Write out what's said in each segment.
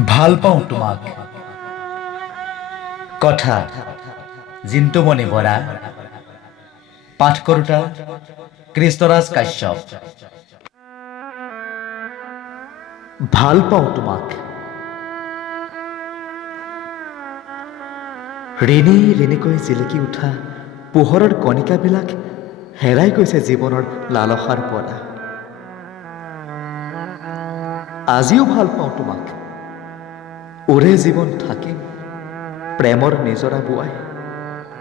ভাল পাওঁ তোমাক কথা জিন্তুমণি বৰা পাঠ কৰোঁতা কৃষ্ণৰাজ কাশ্যপ। ভাল পাওঁ তোমাক ৰিণি ৰিণিকৈ জিলিকি উঠা পোহৰৰ কণিকাবিলাক হেৰাই গৈছে জীৱনৰ লালসাৰ পৰা। আজিও ভাল পাওঁ তোমাক ওৰে জীৱন থাকিম প্ৰেমৰ নিজৰা বোৱাই।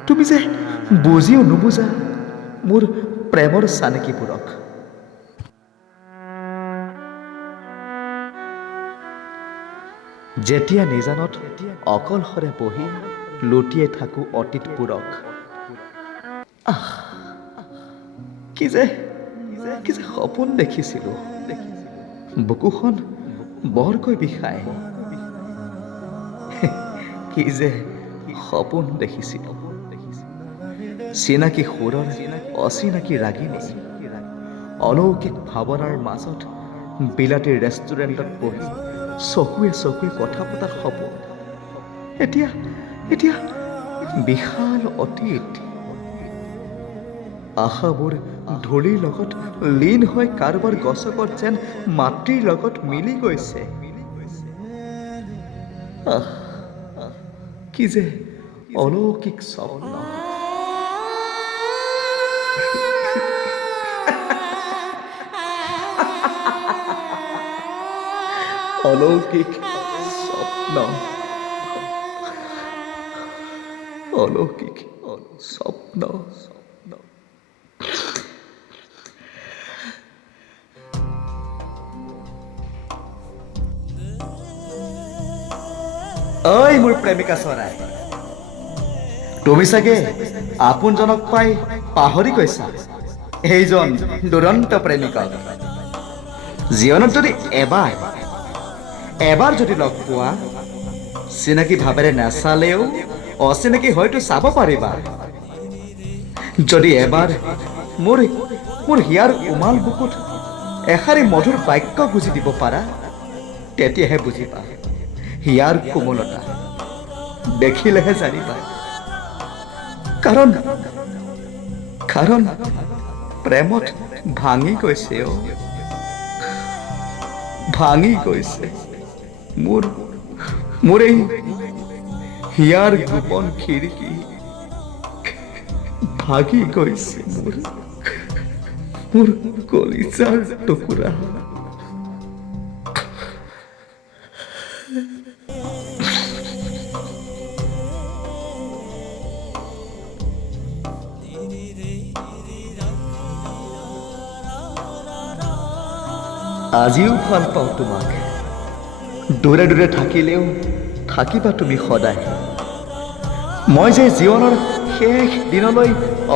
তুমি যে বুজিও নুবুজা মোৰ প্ৰেমৰ চানেকিবোৰক। যেতিয়া নিজানত অকলশৰে বহি লুটিয়াই থাকোঁ অতীতবোৰক। কি যে সপোন দেখিছিলোঁ, বুকুখন বৰকৈ বিষায়। কি যে সপোন দেখিছিলোঁ, চিনাকি সুৰৰ অচিনাকি ৰাগিনী, অলৌকিক ভাৱনাৰ মাজত বিলাতী ৰেষ্টুৰেণ্টত বহি চকুৱে চকুৱে কথা পতাৰ সপোন। এতিয়া বিশাল অতীত, আশাবোৰ ধূলিৰ লগত লীন হৈ কাৰোবাৰ গছকত যেন মাতৃৰ লগত মিলি গৈছে। কি যে অলৌকিক স্বপ্ন। অলৌকিক স্বপ্ন, অলৌকিক স্বপ্ন। ঐ মোৰ প্ৰেমিকা চৰাই, তুমি চাগে আপোনজনক পাই পাহৰি গৈছা এইজন দুৰন্ত প্ৰেমিকক। জীৱনত যদি এবাৰ যদি লগ পোৱা, চিনাকি ভাৱেৰে নাচালেও অচিনাকি হয়তো চাব পাৰিবা। যদি এবাৰ মোৰ হিয়াৰ উমাল বুকুত এষাৰি মধুৰ বাক্য গুজি দিব পাৰা, তেতিয়াহে বুজিবা হিয়াৰ কোমলতা, দেখিলেহে জানিবা। কাৰণ প্ৰেমত ভাঙি গৈছে, ভাঙি গৈছে মোৰ এই হিয়াৰ গোপন খিৰিকী, ভাগি গৈছে মোৰ কলিজাৰ টুকুৰা। আজিও ভাল পাওঁ তোমাক, দূৰে দূৰে থাকিলেও থাকিবা তুমি সদায়। মই যে জীৱনৰ শেষ দিনলৈ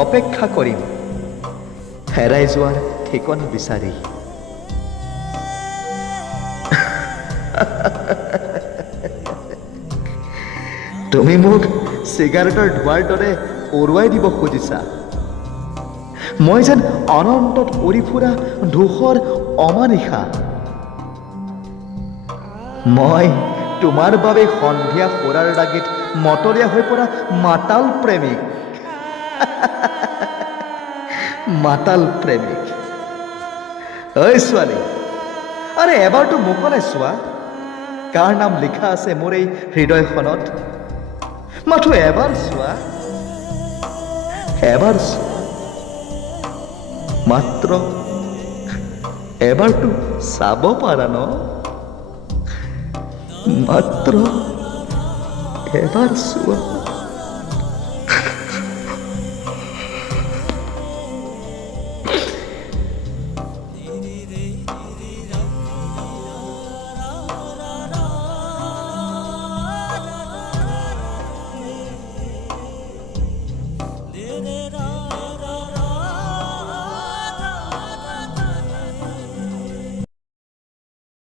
অপেক্ষা কৰিম হেৰাই যোৱাৰ ঠিকনা বিচাৰি। তুমি মোক চিগাৰেটৰ ধোঁৱাৰ দৰে উৰুৱাই দিব খুজিছা। মই যেন অনন্তত উৰি ফুৰা ধূসৰ অমানিশা। মই তোমাৰ বাবে সন্ধিয়া সুৰাৰ ৰাগীত মতলীয়া হৈ পৰা মাতাল প্ৰেমিক। মাতাল প্ৰেমিক। ঐ ছোৱালী, আৰে এবাৰতো মুখলৈ চোৱা, কাৰ নাম লিখা আছে মোৰ এই হৃদয়খনত। মাথো এবাৰ চোৱা, মাত্ৰ এবাৰতো চাব পাৰা ন? মাত্ৰ এবাৰ চোৱা।